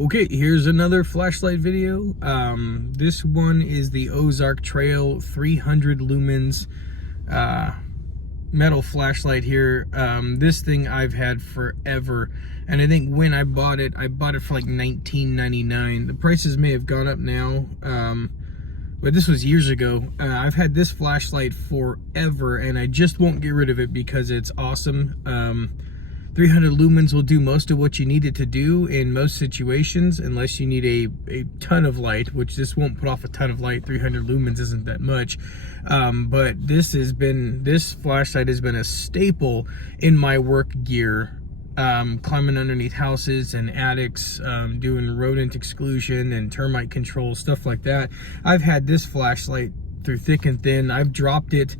Okay, here's another flashlight video. This one is the Ozark Trail 300 lumens metal flashlight here. This thing I've had forever, and I think when I bought it for like $19.99. The prices may have gone up now, but this was years ago. I've had this flashlight forever, and I just won't get rid of it because it's awesome. 300 lumens will do most of what you need it to do in most situations, unless you need a ton of light, which this won't put off a ton of light. 300 lumens isn't that much, but this flashlight has been a staple in my work gear, climbing underneath houses and attics, doing rodent exclusion and termite control, stuff like that. I've had this flashlight through thick and thin. I've dropped it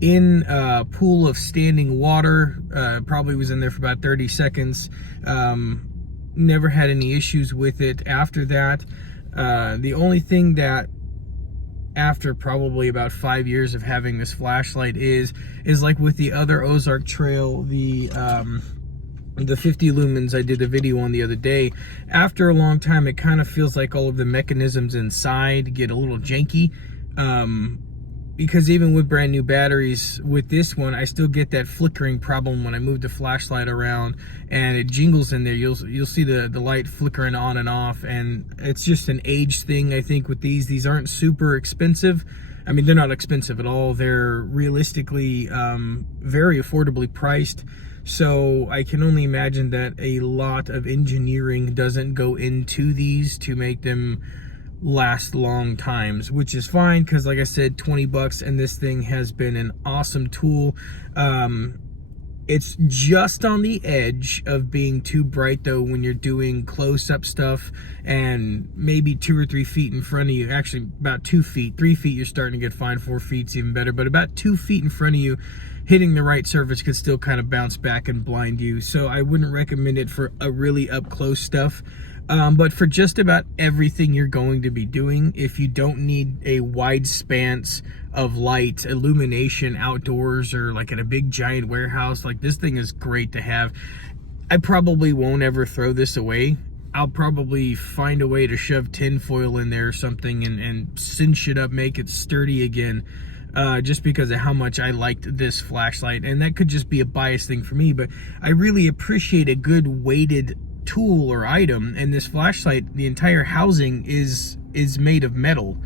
in a pool of standing water, probably was in there for about 30 seconds. Never had any issues with it after that. The only thing that, after probably about 5 years of having this flashlight, is like with the other Ozark Trail, the 50 lumens I did a video on the other day. After a long time, it kind of feels like all of the mechanisms inside get a little janky. Because even with brand new batteries, with this one, I still get that flickering problem when I move the flashlight around and it jingles in there. You'll see the light flickering on and off, and it's just an age thing, I think, with these. These aren't super expensive. I mean, they're not expensive at all. They're realistically very affordably priced. So I can only imagine that a lot of engineering doesn't go into these to make them last long times, which is fine, because like I said, 20 bucks, and this thing has been an awesome tool. It's just on the edge of being too bright though when you're doing close-up stuff, and maybe 2 or 3 feet in front of you, actually about 2 feet. 3 feet you're starting to get fine, 4 feet's even better, but about 2 feet in front of you, hitting the right surface could still kind of bounce back and blind you. So I wouldn't recommend it for a really up close stuff. But for just about everything you're going to be doing, if you don't need a wide span of light illumination outdoors or like at a big giant warehouse, like this thing is great to have. I probably won't ever throw this away. I'll probably find a way to shove tinfoil in there or something and cinch it up, make it sturdy again, just because of how much I liked this flashlight. And that could just be a bias thing for me, but I really appreciate a good weighted tool or item, and this flashlight, the entire housing is made of metal.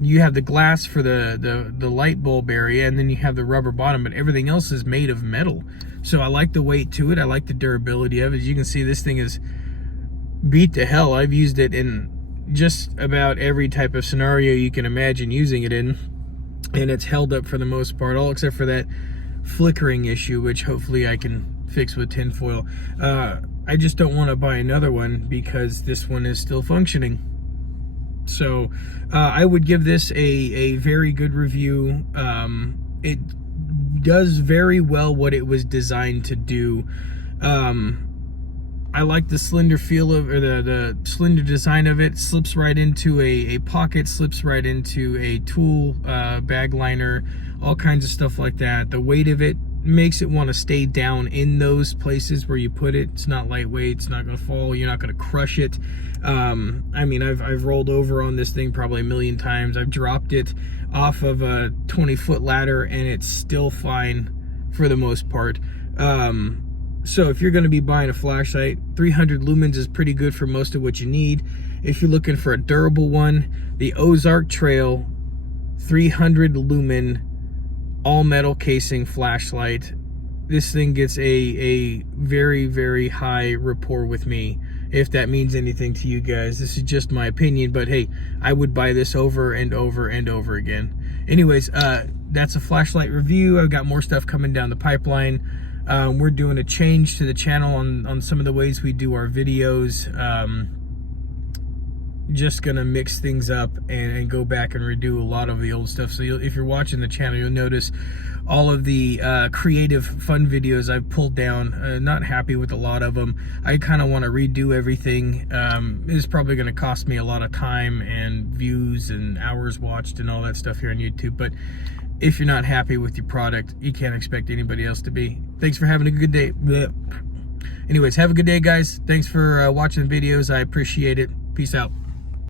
You have the glass for the light bulb area, and then you have the rubber bottom, but everything else is made of metal. So I like the weight to it. I like the durability of it. As you can see, this thing is beat to hell. I've used it in just about every type of scenario you can imagine using it in, and it's held up for the most part, all except for that flickering issue, which hopefully I can fix with tinfoil. I just don't want to buy another one because this one is still functioning. So I would give this a very good review. It does very well what it was designed to do. I like the slender feel of, or the slender design of it. Slips right into a pocket, slips right into a tool bag liner, all kinds of stuff like that. The weight of it makes it want to stay down in those places where you put it. It's not lightweight, it's not going to fall, you're not going to crush it. I mean, I've rolled over on this thing probably a million times. I've dropped it off of a 20-foot ladder and it's still fine for the most part. So if you're going to be buying a flashlight, 300 lumens is pretty good for most of what you need. If you're looking for a durable one, the Ozark Trail 300 lumen all metal casing flashlight. This thing gets a very, very high rapport with me, if that means anything to you guys. This is just my opinion, but hey, I would buy this over and over and over again. Anyways, that's a flashlight review. I've got more stuff coming down the pipeline. We're doing a change to the channel on some of the ways we do our videos. Just gonna mix things up and go back and redo a lot of the old stuff. So if you're watching the channel, you'll notice all of the creative fun videos I've pulled down. Not happy with a lot of them. I kind of want to redo everything. It's probably going to cost me a lot of time and views and hours watched and all that stuff here on YouTube, but if you're not happy with your product, you can't expect anybody else to be. Thanks for having a good day. Bleh. Anyways, have a good day, guys. Thanks for watching the videos. I appreciate it. Peace out.